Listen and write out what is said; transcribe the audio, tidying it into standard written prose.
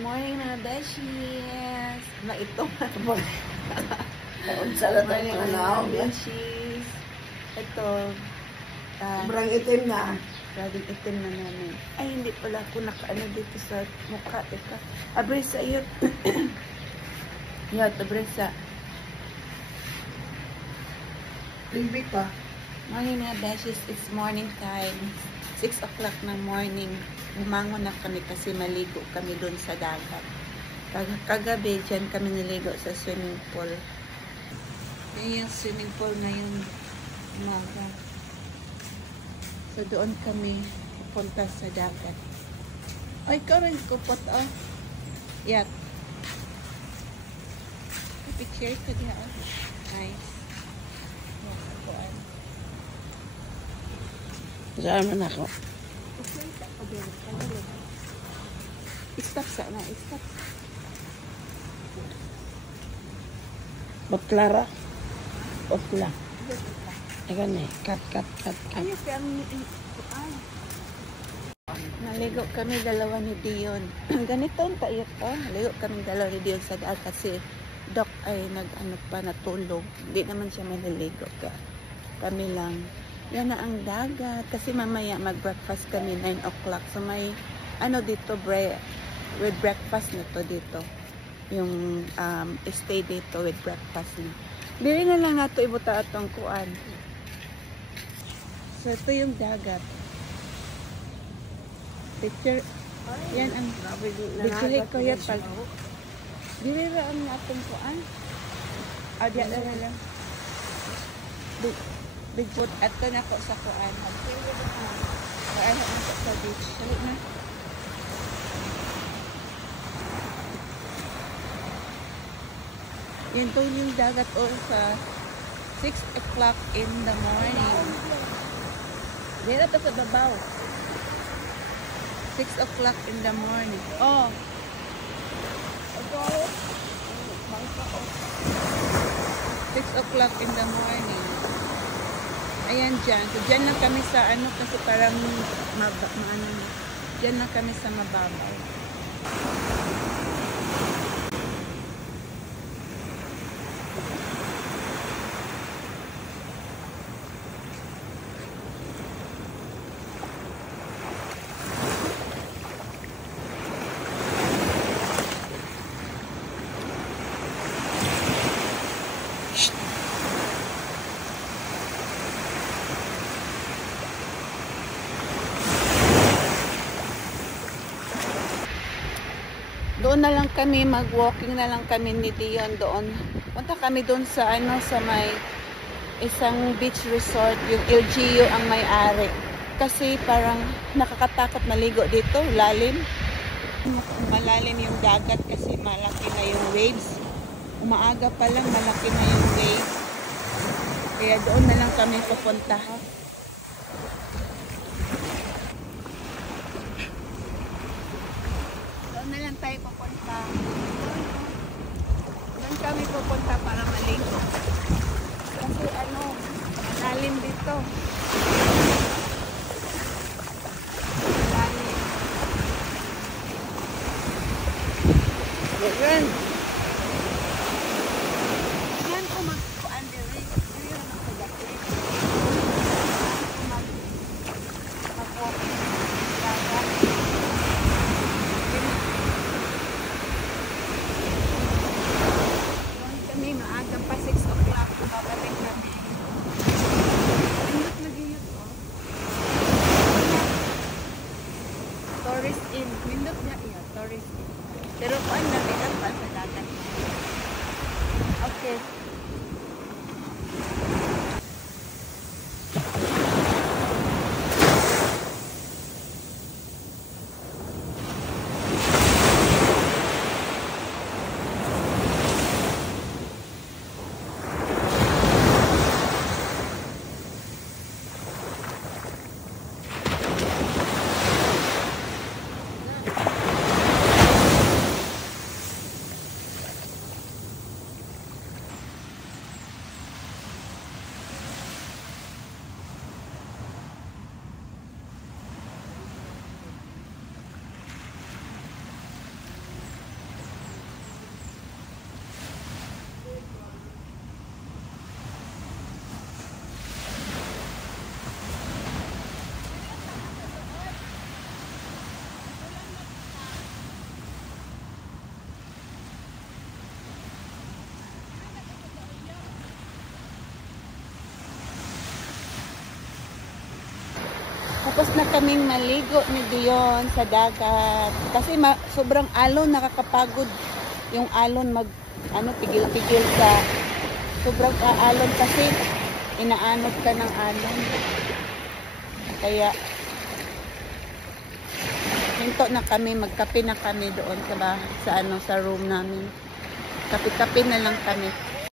Morning mga beshies! Ito. Unsa na tayo ng anaw. Beshies. Ito. Sobrang itim na. Grabing itim na namin. Ay, hindi pala ako nakaano dito sa mukha. Teka. Abresa, yun. Yun, abresa. Baby pa. Morning mga beshies. It's morning time. 6 o'clock ng morning. Bumangon na kami kasi maligo kami doon sa dagat. Kagabi, dyan kami niligo sa swimming pool. Yan yung swimming pool ngayong umaga. So, doon kami pupunta sa dagat. Ay, karoon kupot, oh. Yak. Picture ko diha, oh. Nice. Saan man ako? Stop sana, stop. Botlara. Botla. Ayan eh. Cut. Ayos kami. Naligo kami dalawa ni Dion. Ganito ang tayo to. Naligo kami dalawa ni Dion sa daan kasi Doc ay natulog. Hindi naman siya maliligo ka. Kami lang. Yan na ang dagat. Kasi mamaya mag-breakfast kami 9 o'clock. So may dito, with breakfast na to dito. Yung stay dito with breakfast na. Dili na lang nato ibuta atong kuan. So ito yung dagat. Picture. Yan ang picture ko yan pag. Dili ra ang atong kuan. Diya na lang. Big boat ato na ko sa kuan. Ay na ko sa beach. Dali na. Yan to yung dagat o sa 6 o'clock in the morning. Dito to sa babaw. 6 o'clock in the morning. Oh. 6 o'clock in the morning. Ayan dyan. So dyan lang kami sa kasi parang dyan lang kami sa mababaw. Doon na lang kami, mag-walking na lang kami ni Dion doon. Punta kami doon sa sa may isang beach resort, yung LGU ang may-ari. Kasi parang nakakatakot maligo dito, lalim. Malalim yung dagat kasi malaki na yung waves. Umaaga pa lang, malaki na yung waves. Kaya doon na lang kami pupunta. Na lang tayo pupunta. Doon kami pupunta para maligo. Kasi malalim dito. Malalim. Yan. Yan ko magkuan diri. Diri ra magpagakit. Mag-walking. Dagat. Maaga pa 6 o'clock, babalik kami. Pindot nag-iyot ko. Tourist in. Pindot niya iya, tourist in. Pero kuan na, bilang pa sa dagat. Okay. Tapos na kaming maligo ni Dion sa dagat. Kasi sobrang alon, nakakapagod. Yung alon pigil-pigil ka. Sobrang alon kasi inaanod ka ng alon. Kaya hinto na kami, magkape na kami doon sa room namin. Kape-kape na lang kami.